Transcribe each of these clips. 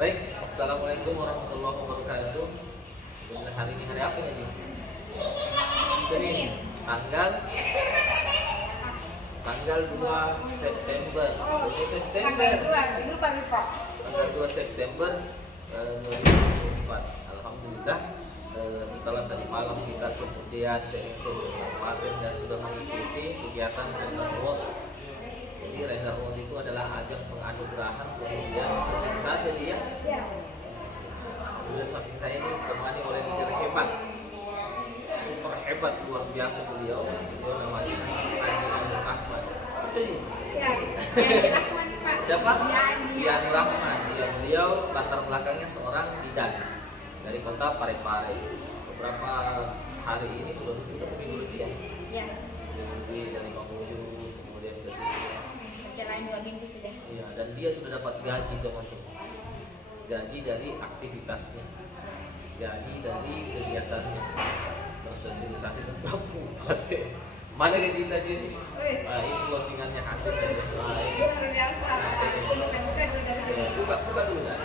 Baik, assalamualaikum warahmatullahi wabarakatuh. Hari ini hari apa nih? Senin, tanggal 2 September. Tanggal 2, lupa. Tanggal 2 September 2024. Alhamdulillah, setelah tadi malam kita kemudian sering-sering kemarin dan sudah mengikuti kegiatan Renda Award. Jadi Renda Award itu adalah ajang penganugerahan kemudian sukses dia. Kemudian samping saya ini ditemani oleh leader hebat, super hebat, luar biasa beliau namanya Haji Ainul Rahman. Siapa? Yani Rahman. Beliau latar belakangnya seorang bidan dari kota Parepare. Beberapa hari ini sudah mungkin 1 minggu lebih ya. Ya. Dari Mamuju kemudian ke sini. Jalan 2 minggu sudah. Iya, dan dia sudah dapat gaji teman-teman. Gaji dari aktivitasnya, gaji dari kegiatannya, bersosialisasi tentang Kabupaten. Mana gaji tadi? Ini closingannya hasil. Luar biasa. Ini saya buka dulu dari sini. Buka dulu kan.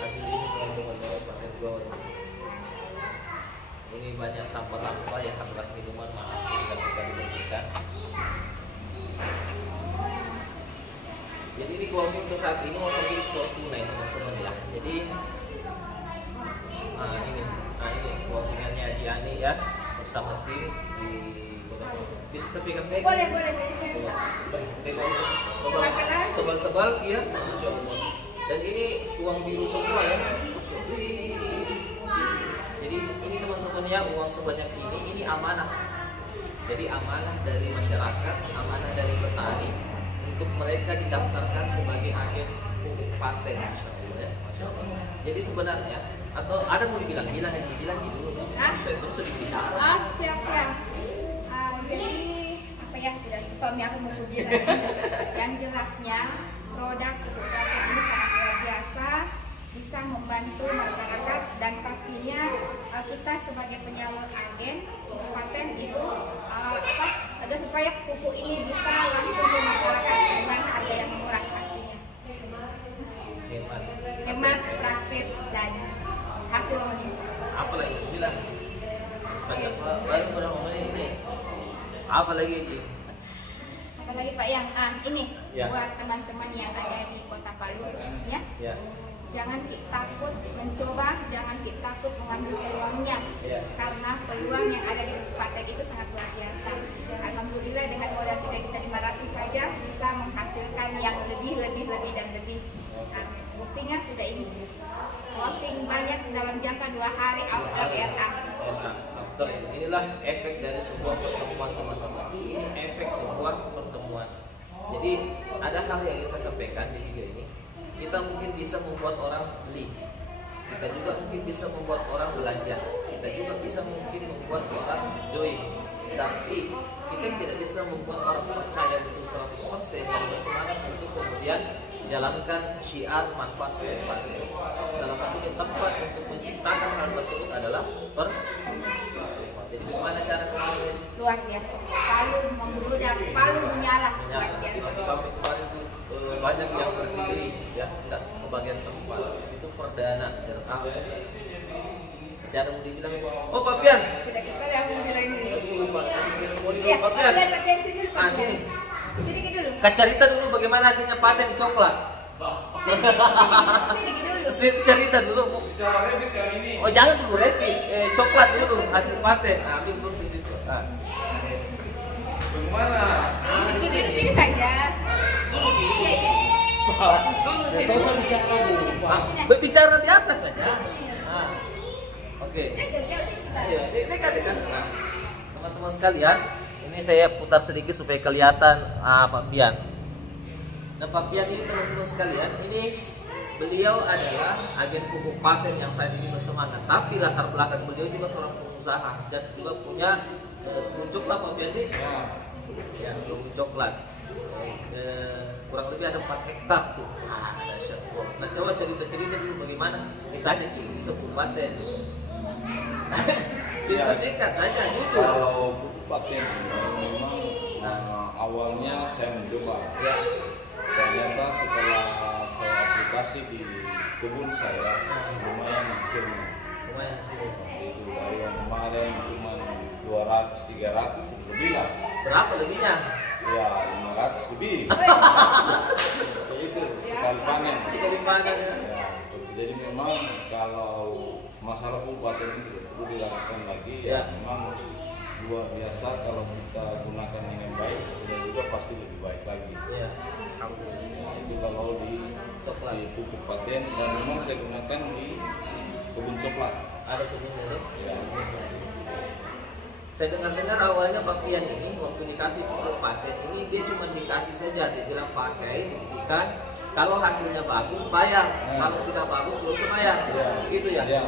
Hasil ini teman-teman pakai gol. Ini banyak sampah-sampah ya, bekas minuman tidak bisa dibersihkan. Jadi di closing untuk saat ini mau pergi store tunai teman-teman ya. Jadi ini closingannya Haji Ani ya bersama tim di bisa sepikan baik. Boleh. Tebal-tebal ya, Masya Allah. Dan ini uang biru semua ya. Jadi ini teman-teman ya, uang sebanyak ini amanah. Jadi amanah dari masyarakat, amanah dari petani untuk mereka didaftarkan sebagai agen pupuk paten, Masya Allah ya. Masya Allah. Jadi sebenarnya atau ada mau bilang dulu. Terus bicara. Siap. Jadi apa ya, tidak Tommy aku mau bilang yang jelasnya produk pupuk paten ini sangat luar biasa, bisa membantu masyarakat dan pastinya kita sebagai penyalur agen pupuk paten itu agar supaya pupuk ini bisa langsung ke masyarakat dengan harga yang murah pastinya. Hemat, praktis dan hasil melimpah. Apa lagi bilang? Baru pernah ngomongin ini. Apa lagi Ji? Apalagi Pak yang ini ya. Buat teman-teman yang ada di Kota Palu khususnya. Ya. Jangan kita takut mencoba, jangan kita takut mengambil peluangnya, karena peluang yang ada di paten itu sangat luar biasa. Alhamdulillah dengan modal kita 500 saja bisa menghasilkan yang lebih. Nah, buktinya sudah ini closing banyak dalam jangka 2 hari after RA. Inilah efek dari sebuah pertemuan teman-teman. Ini efek sebuah pertemuan. Jadi ada hal yang ingin saya sampaikan di video ini. Kita mungkin bisa membuat orang beli, kita juga mungkin bisa membuat orang belanja, kita juga bisa mungkin membuat orang join, tapi kita tidak bisa membuat orang percaya betul 100% dan bersemangat untuk kemudian jalankan syiar manfaat tempat. Salah satu tempat untuk menciptakan hal tersebut adalah jadi bagaimana cara kemarin? Luar biasa. Palu membludak, Palu menyala. Luar biasa. Kami kemarin itu banyak yang berdiri ya, tidak ke bagian tempat. Itu perdana direkam. Masih ada mau dibilang, oh Pak Pian. Sudah kita yang mau bilang ini. Lupa, kasih testimoni dulu Iya, Pak Pian. Pak Pian sini dulu. Sini. Sedikit dulu. Cerita dulu bagaimana hasilnya paten coklat. Sedikit dulu. Cerita dulu. Bicara rapid yang ini. Oh jangan dulu rapid, coklat dulu hasil paten. Ambil dulu di situ. Bagaimana? Duduk di sini saja. Iya. Tidak usah bicara dulu. Berbicara biasa saja. Oke. Ayo, dekat. Teman-teman sekalian, ini saya putar sedikit supaya kelihatan Pak Pian. Nah Pak Pian ini teman-teman sekalian, ini beliau adalah agen pupuk paten yang saat ini bersemangat. Tapi latar belakang beliau juga seorang pengusaha dan juga punya coklat Pak Pian ini. Ya, coklat. Kurang lebih ada 4 hektar tuh. Nah coba cerita dulu bagaimana misalnya ini bisa pupuk paten. Cerita singkat saja gitu. Kalau pupuk paten memang awalnya saya mencoba. Ternyata setelah saya aplikasi komunikasi di kebun saya lumayan hasilnya. Lumayan sih. Itu dari yang kemarin cuma 200-300 lebih lah. Berapa lebihnya? Ya 500 lebih. Itu sekali panen. Sekali panen. Ya, seperti jadi memang kalau masalah pupuk ini tidak perlu dilakukan lagi ya. Memang luar biasa kalau kita gunakan dengan baik sudah juga pasti lebih baik lagi. Iya. Ya, itu kalau di pupuk paten dan memang saya gunakan di kebun coklat. Ada kebunnya deh. Ya. Saya dengar-dengar awalnya Pak Pian ini waktu dikasih pupuk paten ini dia cuma dikasih saja, dibilang pakai, dibuktikan kalau hasilnya bagus bayar, kalau tidak bagus belum bayar, gitu ya. Ya.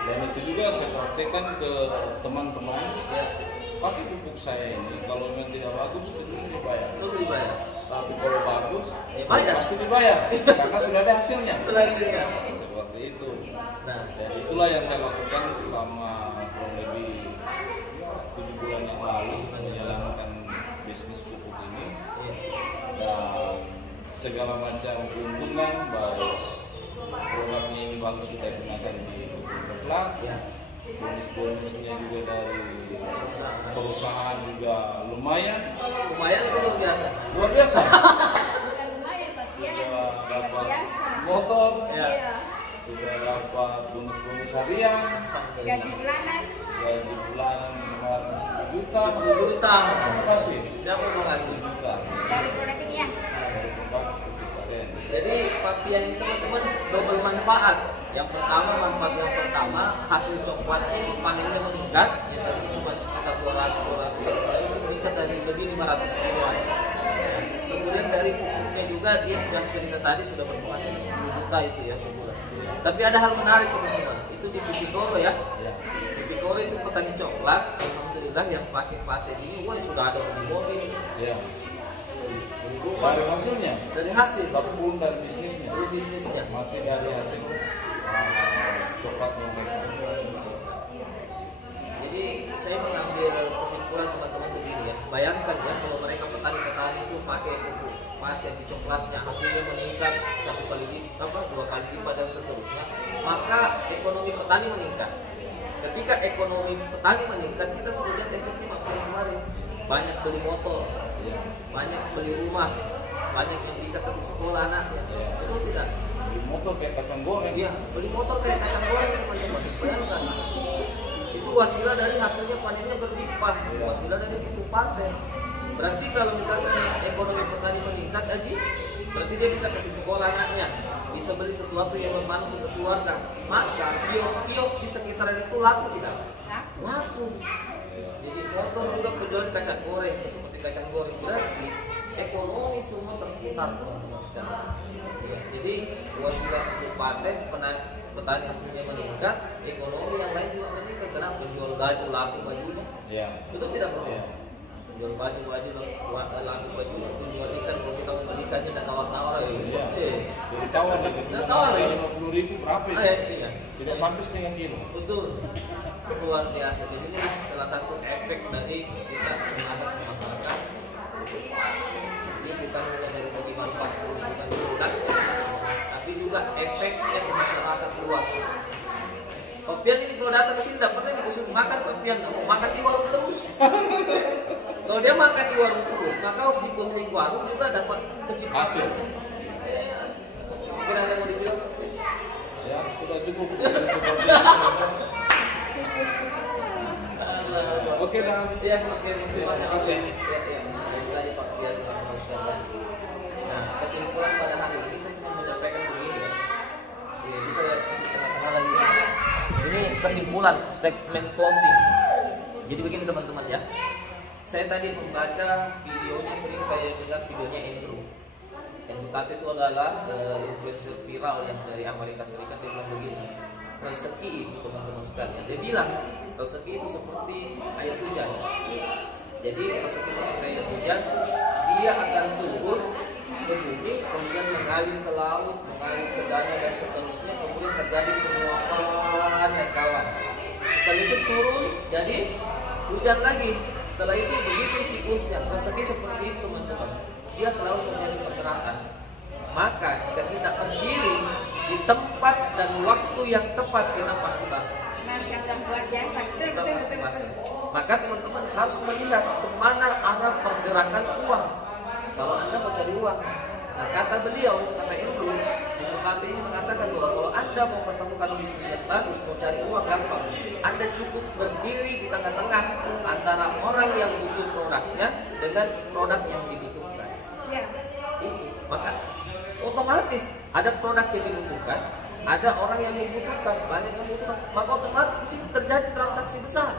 Dan itu juga saya praktekkan ke teman-teman. Ya. Pakai pupuk saya ini kalau memang tidak bagus terus dibayar. Terus dibayar. Tapi kalau bagus, bayar. pasti dibayar karena sudah ada hasilnya. Hasilnya. Seperti itu. Nah, dan itulah yang saya lakukan selama kurang lebih 7 bulan yang lalu menjalankan bisnis pupuk ini. Dan segala macam keuntungan baik produknya ini bagus kita gunakan di kebun coklat. Bonus-bonusnya juga dari perusahaan juga lumayan itu luar biasa. Luar biasa. Bukan lumayan Pak Pian, luar Dapat biasa. motor, Iya. sudah dapat bonus-bonus harian, Gaji bulanan. gaji bulanan kemarin 10 juta. 10 juta. Terima kasih. Siapa mau ngasih? 10 juta Dari produk ini ya. dari produk pupuk paten. Jadi Pak Pian itu teman-teman double manfaat. Yang pertama, manfaat yang pertama hasil coklatnya itu panennya meningkat. Yang tadi cuma sekitar 200 meningkat dari lebih 500 kiloan. Kemudian dari pupuknya juga dia sudah cerita tadi sudah berpenghasilan 10 juta itu ya sebulan. Tapi ada hal menarik teman-teman. Itu di Pipikoro ya. Pipikoro itu petani coklat. Alhamdulillah yang pakai paten ini, wah sudah ada mobil. Ya. Dari hasilnya, Dari hasil, tapi belum dari bisnisnya. dari bisnisnya. Masih dari hasil coklat mereka. Jadi saya mengambil kesimpulan teman-teman begini ya. Bayangkan ya kalau mereka petani-petani itu pakai pupuk paten di coklatnya hasilnya meningkat 1 kali lipat, 2 kali lipat dan seterusnya, maka ekonomi petani meningkat. Ketika ekonomi petani meningkat, kita sudah lihat efeknya kemarin banyak beli motor, banyak beli rumah, banyak yang bisa kasih sekolah anaknya. Betul tidak? Beli motor kayak kacang goreng. Iya, beli motor kayak kacang goreng teman-teman. Bayangkan. Itu wasilah dari hasilnya panennya berlimpah, wasilah dari pupuk paten. Berarti kalau misalkan ekonomi petani meningkat aja, berarti dia bisa kasih sekolah anaknya, bisa beli sesuatu yang bermanfaat untuk keluarga. Maka kios-kios di sekitaran itu laku tidak? Laku. Jadi motor juga penjualan kacang goreng seperti kacang goreng, berarti ekonomi semua terputar teman-teman sekalian. Ya, jadi wasilah pupuk paten petani hasilnya meningkat, ekonomi yang lain juga meningkat. Kenapa? Jual baju laku bajunya. Iya. Betul tidak bro? Iya. Jual baju laku baju, jual ikan kalau kita mau beli ikannya dan tawar-tawar ya. Iya. Jadi tawar itu cuma Tawar, ya? 50.000 berapa itu? Iya. Tidak sampai setengah kilo. Betul. Luar biasa. Jadi ini salah satu efek dari kita semangat masyarakat. Ini bukan hanya dari segi manfaat bukan produk, tapi juga efeknya ke masyarakat luas. Pak Pian ini kalau datang ke sini dapatnya disuruh makan, Pak Pian nggak mau makan di warung terus. Kalau dia makan di warung terus, maka si pemilik warung juga dapat kecipratan. Hasil. Mungkin ada yang mau dibilang? Ya, sudah cukup. Oke, dan Ya, oke. Terima kasih. Ya. Baik tadi Pak Pian teman-teman sekalian. Nah, kesimpulan pada hari ini saya cuma menyampaikan begini ya. Ini saya kasih tengah-tengah lagi. Ini kesimpulan, statement closing. Jadi begini teman-teman ya. Saya tadi membaca videonya, sering saya dengar videonya Andrew. Andrew Tate itu adalah influencer viral yang dari Amerika Serikat. Dia bilang begini, rezeki itu teman-teman sekalian. Dia bilang rezeki itu seperti air hujan. Jadi rezeki seperti air hujan, dia akan turun ke bumi, kemudian mengalir ke laut, mengalir ke danau dan seterusnya, kemudian terjadi penguapan dan kawan. Setelah itu turun, jadi hujan lagi. Setelah itu begitu siklusnya. Rezeki seperti itu teman-teman. Dia selalu terjadi pergerakan. Maka jika kita berdiri di tempat dan waktu yang tepat, kita pasti basah. Masya Allah, luar biasa. Betul, betul, betul, betul. Maka teman-teman harus melihat kemana arah pergerakan uang. Kalau Anda mau cari uang, nah kata beliau, kata Ibnu Qayyim mengatakan bahwa kalau Anda mau ketemukan bisnis yang bagus, mau cari uang gampang, Anda cukup berdiri di tengah-tengah antara orang yang butuh produknya dengan produk yang dibutuhkan. Siap. Maka otomatis ada produk yang dibutuhkan, ada orang yang membutuhkan, banyak yang membutuhkan, maka otomatis di sini terjadi transaksi besar.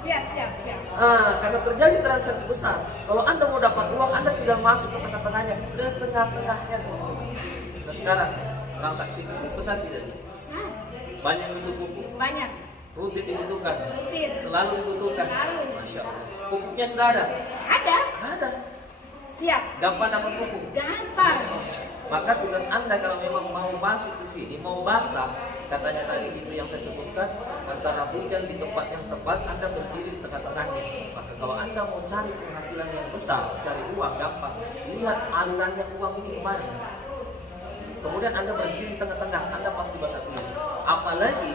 Siap. Karena terjadi transaksi besar, kalau Anda mau dapat uang, Anda tinggal masuk ke tengah-tengahnya, teman-teman. Nah sekarang transaksi pupuk besar tidak? Besar. Banyak itu pupuk. Banyak. Rutin dibutuhkan. Rutin. Selalu dibutuhkan. Selalu. Masya Allah. Pupuknya sudah ada. Ada. Siap. Gampang dapat pupuk. Gampang. Maka tugas Anda kalau memang mau masuk di sini, mau basah, katanya tadi itu yang saya sebutkan, antara hujan di tempat yang tepat, Anda berdiri di tengah-tengahnya. Maka kalau Anda mau cari penghasilan yang besar, cari uang gampang, lihat alirannya uang ini kemana. Kemudian Anda berdiri di tengah-tengah, Anda pasti basah dulu. Apalagi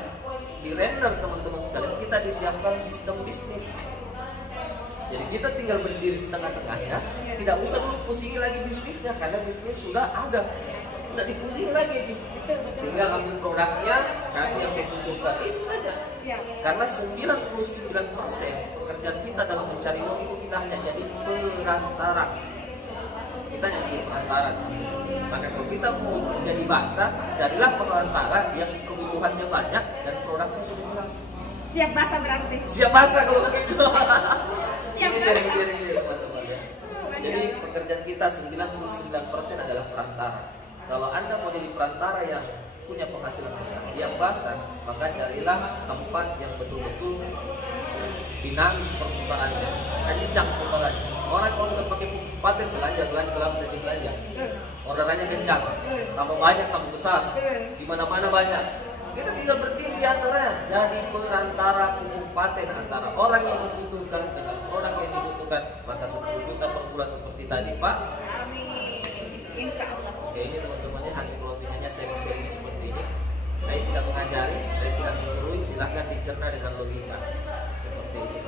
di render teman-teman sekalian, kita disiapkan sistem bisnis. Jadi kita tinggal berdiri di tengah-tengahnya, tidak usah dulu pusingi lagi bisnisnya, karena bisnis sudah ada, tidak dipusingi lagi. Betul. Tinggal ambil produknya, kasih yang dibutuhkan, itu saja. Siap. Karena 99% pekerjaan kita dalam mencari uang itu kita hanya jadi perantara. Kita jadi perantara. Maka kalau kita mau jadi bangsa, carilah perantara yang kebutuhannya banyak dan produknya sudah jelas. Siap basah berarti. Siap basah kalau begitu. Siap Ini basah. sharing teman-teman ya. Jadi pekerjaan kita 99% adalah perantara. Kalau Anda mau jadi perantara yang punya penghasilan besar, yang basah, maka carilah tempat yang betul-betul dinamis perputarannya, kencang putarannya. Orang kalau sudah pakai paten belanja, orderannya kencang, tambah banyak, tambah besar, di mana-mana banyak. Kita tinggal berdiri di antara, jadi perantara pupuk paten antara orang yang membutuhkan dengan produk yang dibutuhkan. Maka 10 juta per bulan seperti tadi, Pak. Amin. Insya Allah. Oke, ini teman-temannya hasil closingannya sharing seperti ini. Saya tidak mengajari, saya tidak menggurui, silahkan dicerna dengan logika. Seperti ini.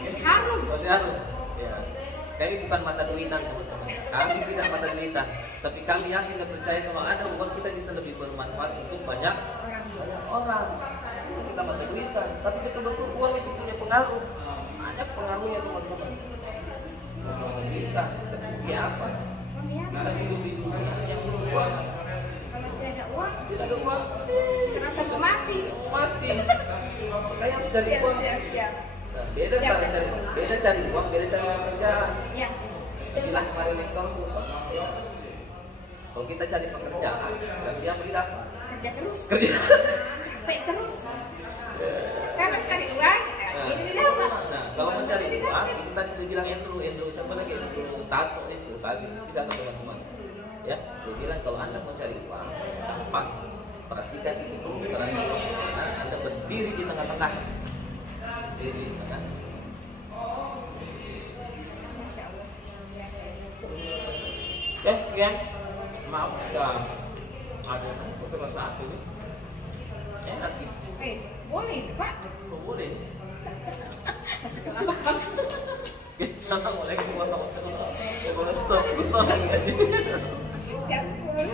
Masih harum. Masih harum. Ya. Kami bukan mata duitan teman-teman. Kami tidak mata duitan, tapi kami yakin dan percaya kalau ada uang kita bisa lebih bermanfaat untuk banyak orang. Kita mata duitan, tapi betul-betul uang itu punya pengaruh. Banyak pengaruhnya teman-teman. Mata duitan, tapi apa? Kita hidup di dunia yang beruang. Kalau tidak ada uang, Tidak ada uang, serasa mau mati. mati. Kita harus cari uang. Siap. Nah, beda cari uang, beda cari pekerjaan. Ya. Bilang kemarin lektor tuh, kalau kita cari pekerjaan dan dia beri dapat. Kerja terus. Capek terus. Karena cari uang, ini dapat. Nah, kalau mau cari uang, itu tadi dia bilang Andrew siapa lagi? Andrew Tato itu tadi bisa teman-teman. Ya, dia bilang kalau Anda mau cari uang, gampang. Perhatikan itu perputaran uang. Nah, Anda berdiri di tengah-tengah. Berdiri, kan? Masya Allah. Ya, sekian. Maaf jika ada foto rasa ini. Enak gitu. Boleh itu Pak. Kok boleh? Masih kesalahan. Assalamualaikum warahmatullahi wabarakatuh. Stop lagi aja. Gas full.